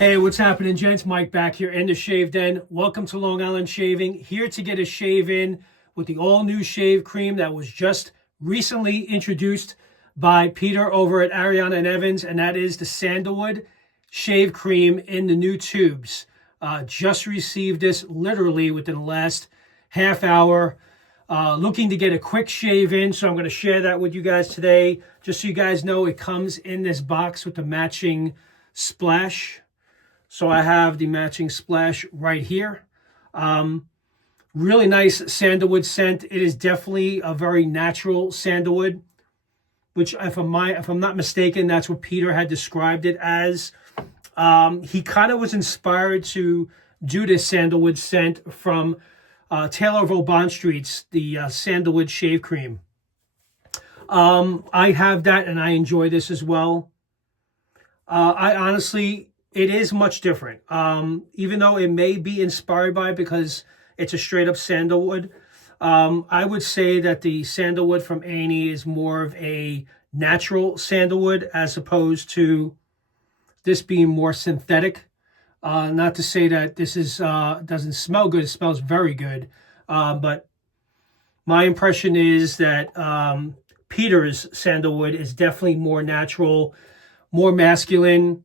Hey, what's happening, gents? Mike back here in the Shave Den. Welcome to Long Island Shaving. Here to get a shave in with the all-new shave cream that was just recently introduced by Peter over at Ariana and Evans, and that is the Sandalwood Shave Cream in the new tubes. Just received this literally within the last half hour. Looking to get a quick shave in, so I'm going to share that with you guys today. Just so you guys know, it comes in this box with the matching splash. So I have the matching splash right here. Really nice sandalwood scent. It is definitely a very natural sandalwood, which if I'm not mistaken, that's what Peter had described it as. He kind of was inspired to do this sandalwood scent from Taylor Bond Street's the Sandalwood Shave Cream. I have that and I enjoy this as well. I honestly, it is much different. Even though it may be inspired by it because it's a straight up sandalwood, I would say that the sandalwood from A&E is more of a natural sandalwood as opposed to this being more synthetic. Not to say that this is doesn't smell good. It smells very good. But my impression is that Peter's sandalwood is definitely more natural, more masculine,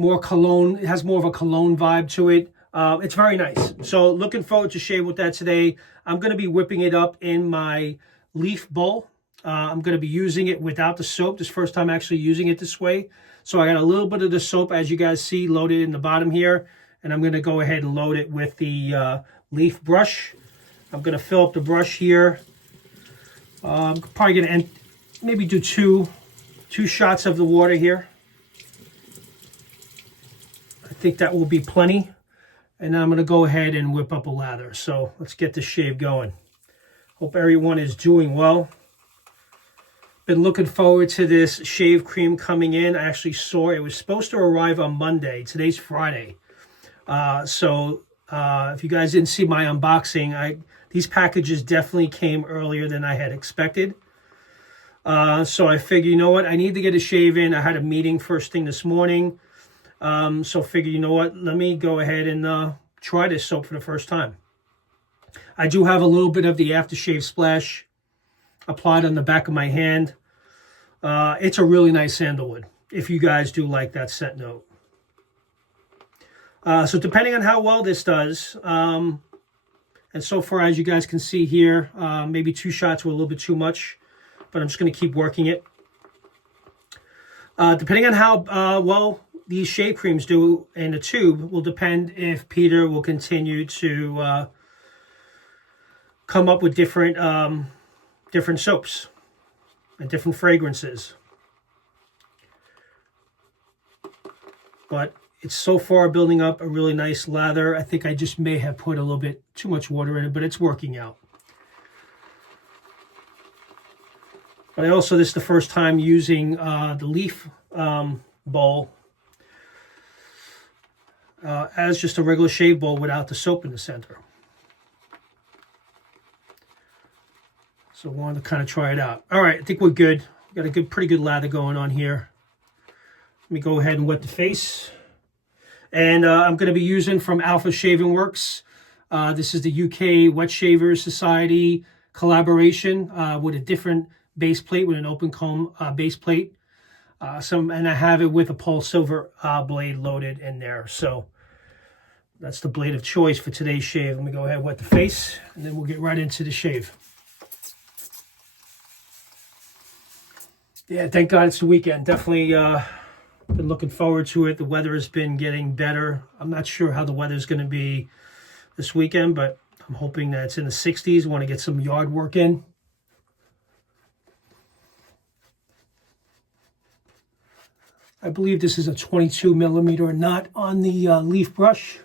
more cologne. It has more of a cologne vibe to it. It's very nice. So looking forward to shave with that today. I'm going to be whipping it up in my leaf bowl. I'm going to be using it without the soap. This first time actually using it this way. So I got a little bit of the soap, as you guys see, loaded in the bottom here. And I'm going to go ahead and load it with the leaf brush. I'm going to fill up the brush here. I'm probably going to maybe do two shots of the water here. I think that will be plenty. And then I'm going to go ahead and whip up a lather. So let's get the shave going. Hope everyone is doing well. Been looking forward to this shave cream coming in. I actually saw it was supposed to arrive on Monday. Today's Friday. So if you guys didn't see my unboxing, these packages definitely came earlier than I had expected. So I figured, you know what? I need to get a shave in. I had a meeting first thing this morning. So figure, you know what, let me go ahead and try this soap for the first time. I do have a little bit of the aftershave splash applied on the back of my hand. It's a really nice sandalwood, if you guys do like that scent note. So depending on how well this does, and so far as you guys can see here, maybe 2 shots were a little bit too much, but I'm just going to keep working it. Depending on how well these shave creams do in a tube will depend if Peter will continue to come up with different soaps and different fragrances. But it's so far building up a really nice lather. I think I just may have put a little bit too much water in it, but it's working out. But this is the first time using the leaf bowl as just a regular shave bowl without the soap in the center. So I wanted to kind of try it out. All right, I think we're good. Got a pretty good lather going on here. Let me go ahead and wet the face. And I'm going to be using from Alpha Shaving Works. This is the UK Wet Shavers Society collaboration with a different base plate, with an open comb base plate. And I have it with a Pole Silver blade loaded in there. So that's the blade of choice for today's shave. Let me go ahead and wet the face, and then we'll get right into the shave. Yeah, thank God it's the weekend. Definitely been looking forward to it. The weather has been getting better. I'm not sure how the weather's going to be this weekend, but I'm hoping that it's in the 60s. Want to get some yard work in. I believe this is a 22 millimeter knot on the leaf brush.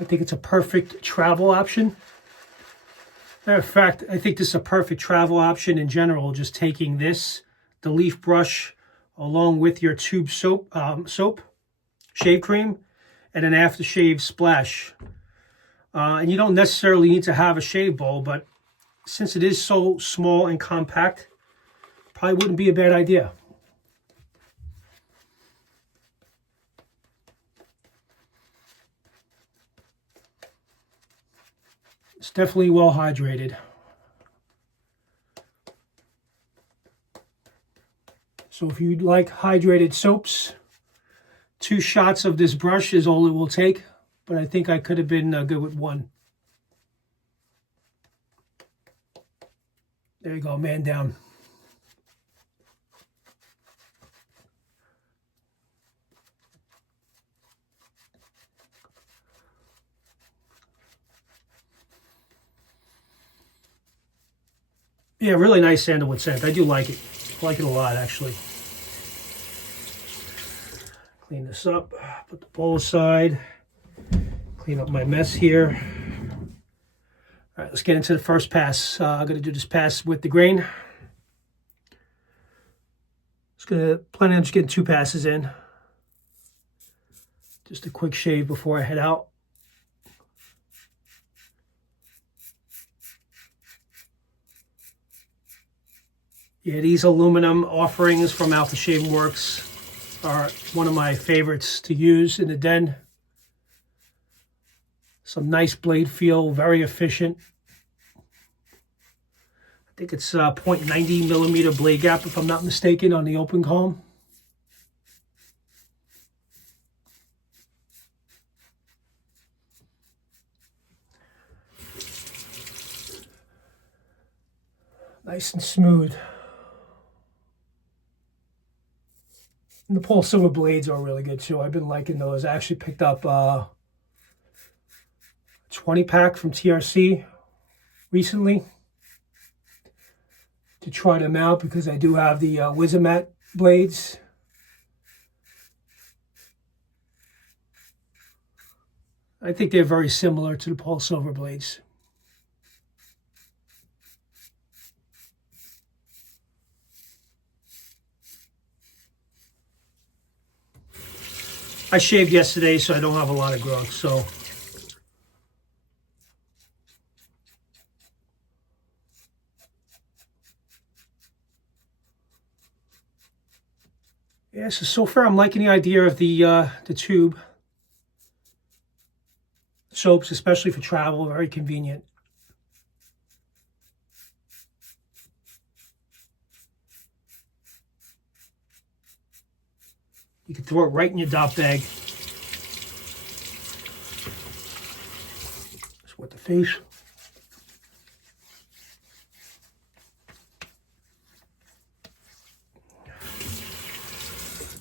I think it's a perfect travel option. Matter of fact, I think this is a perfect travel option in general, just taking this, the leaf brush, along with your tube soap, shave cream, and an aftershave splash. And you don't necessarily need to have a shave bowl, but since it is so small and compact, probably wouldn't be a bad idea. It's definitely well hydrated. So if you'd like hydrated soaps, 2 shots of this brush is all it will take, but I think I could have been good with 1. There you go, man down. Yeah, really nice sandalwood scent. I do like it. I like it a lot, actually. Clean this up, put the bowl aside, clean up my mess here. All right, let's get into the first pass. I'm going to do this pass with the grain. Planning on just getting 2 passes in. Just a quick shave before I head out. Yeah, these aluminum offerings from Alpha Shaving Works are one of my favorites to use in the den. Some nice blade feel, very efficient. I think it's 0.90 millimeter blade gap, if I'm not mistaken, on the open comb. Nice and smooth. And the Paul Silver blades are really good too. I've been liking those. I actually picked up a 20-pack from TRC recently to try them out because I do have the Wizamat blades. I think they're very similar to the Paul Silver blades. I shaved yesterday, so I don't have a lot of growth, so. Yeah, so far I'm liking the idea of the tube soaps, especially for travel, very convenient. You can throw it right in your dop bag. Just with the face.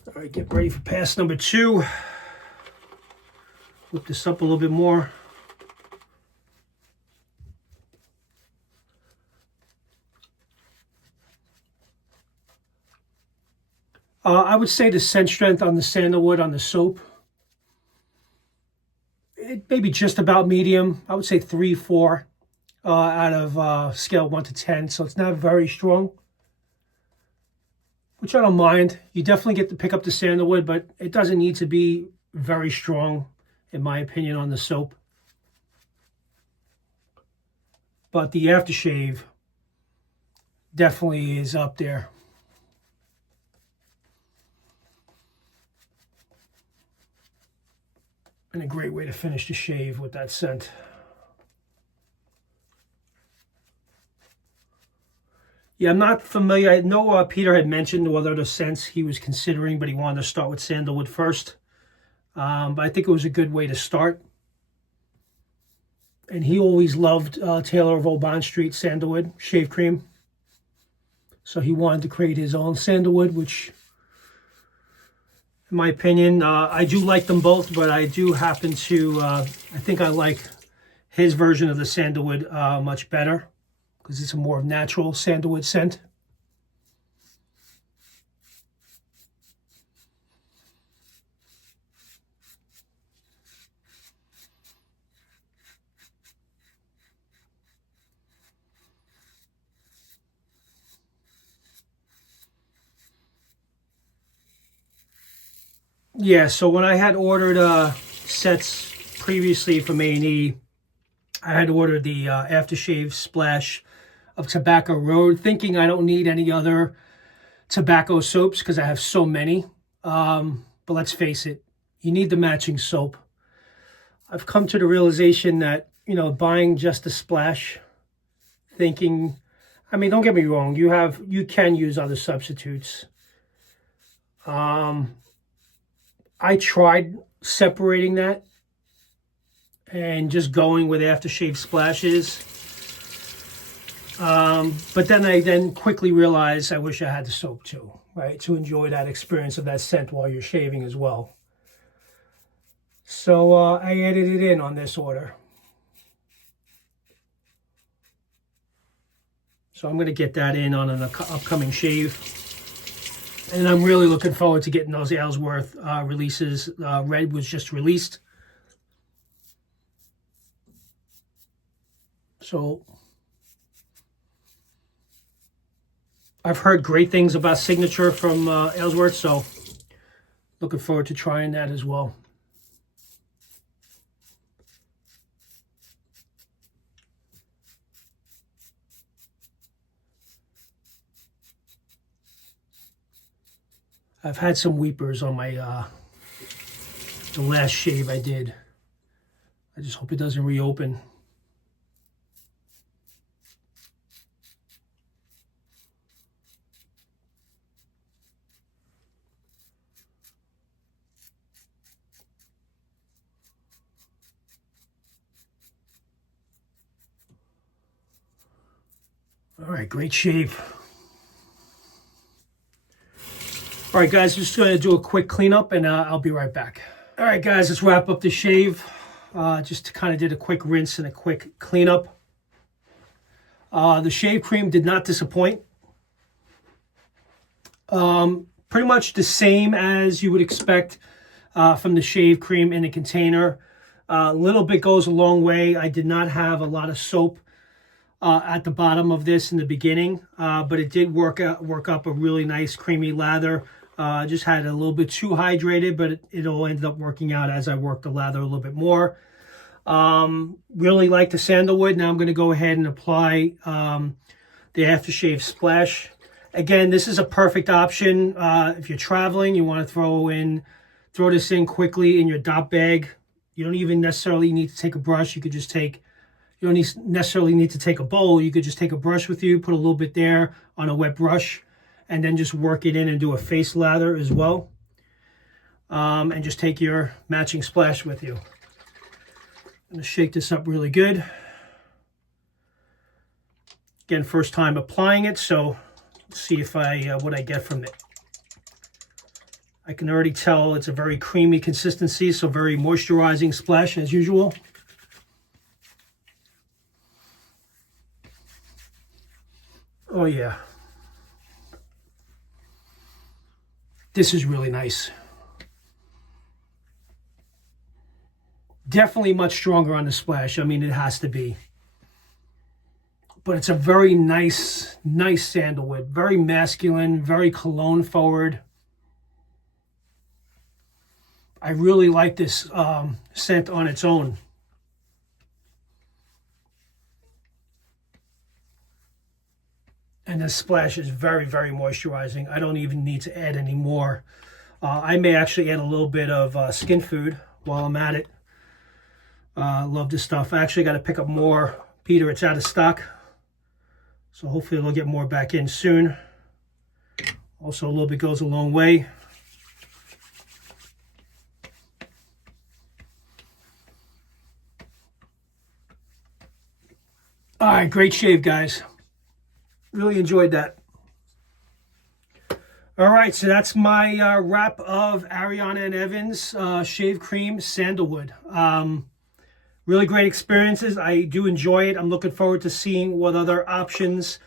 All right, get ready for pass number 2. Whip this up a little bit more. I would say the scent strength on the sandalwood on the soap, it may be just about medium. I would say 3, 4 out of scale 1 to 10. So it's not very strong, which I don't mind. You definitely get to pick up the sandalwood, but it doesn't need to be very strong, in my opinion, on the soap. But the aftershave definitely is up there. And a great way to finish the shave with that scent. Yeah, I'm not familiar. I know Peter had mentioned what other scents he was considering, but he wanted to start with sandalwood first. But I think it was a good way to start. And he always loved Taylor of Old Bond Street Sandalwood Shave Cream. So he wanted to create his own sandalwood, which, in my opinion, I do like them both, but I do happen to, I think I like his version of the sandalwood much better because it's a more natural sandalwood scent. Yeah, so when I had ordered sets previously from A&E, I had ordered the aftershave splash of Tobacco Road, thinking I don't need any other tobacco soaps because I have so many. But let's face it, you need the matching soap. I've come to the realization that, you know, buying just a splash, thinking, I mean, don't get me wrong, you can use other substitutes. I tried separating that and just going with aftershave splashes. But then I quickly realized I wish I had the soap too, right? To enjoy that experience of that scent while you're shaving as well. So I added it in on this order. So I'm going to get that in on an upcoming shave. And I'm really looking forward to getting those Ellsworth releases. Red was just released. So I've heard great things about Signature from Ellsworth, so looking forward to trying that as well. I've had some weepers on my the last shave I did. I just hope it doesn't reopen. All right, great shave. All right, guys, just going to do a quick cleanup, and I'll be right back. All right, guys, let's wrap up the shave. Just kind of did a quick rinse and a quick cleanup. The shave cream did not disappoint. Pretty much the same as you would expect from the shave cream in the container. A little bit goes a long way. I did not have a lot of soap at the bottom of this in the beginning, but it did work up a really nice creamy lather. Just had it a little bit too hydrated, but it all ended up working out as I worked the lather a little bit more. Really like the sandalwood. Now I'm going to go ahead and apply the aftershave splash. Again, this is a perfect option if you're traveling. You want to throw this in quickly in your dop bag. You don't even necessarily need to take a brush. You don't necessarily need to take a bowl. You could just take a brush with you, put a little bit there on a wet brush, and then just work it in and do a face lather as well. And just take your matching splash with you. I'm going to shake this up really good. Again, first time applying it, so let's see if what I get from it. I can already tell it's a very creamy consistency, so very moisturizing splash as usual. Oh yeah. This is really nice. Definitely much stronger on the splash. I mean, it has to be. But it's a very nice sandalwood. Very masculine, very cologne forward. I really like this scent on its own. And the splash is very, very moisturizing. I don't even need to add any more. I may actually add a little bit of skin food while I'm at it. Love this stuff. I actually got to pick up more Peter. It's out of stock. So hopefully we'll get more back in soon. Also, a little bit goes a long way. All right, great shave, guys. Really enjoyed that. All right, so that's my wrap of Ariana and Evan's Shave Cream Sandalwood. Really great experiences. I do enjoy it. I'm looking forward to seeing what other options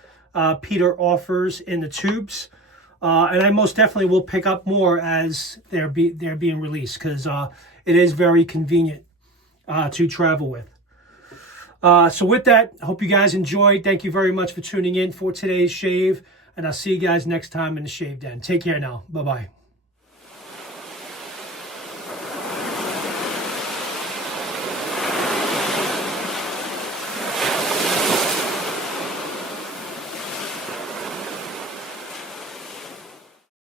Peter offers in the tubes. And I most definitely will pick up more as they're being released, because it is very convenient to travel with. So with that, I hope you guys enjoyed. Thank you very much for tuning in for today's shave. And I'll see you guys next time in the Shave Den. Take care now. Bye-bye.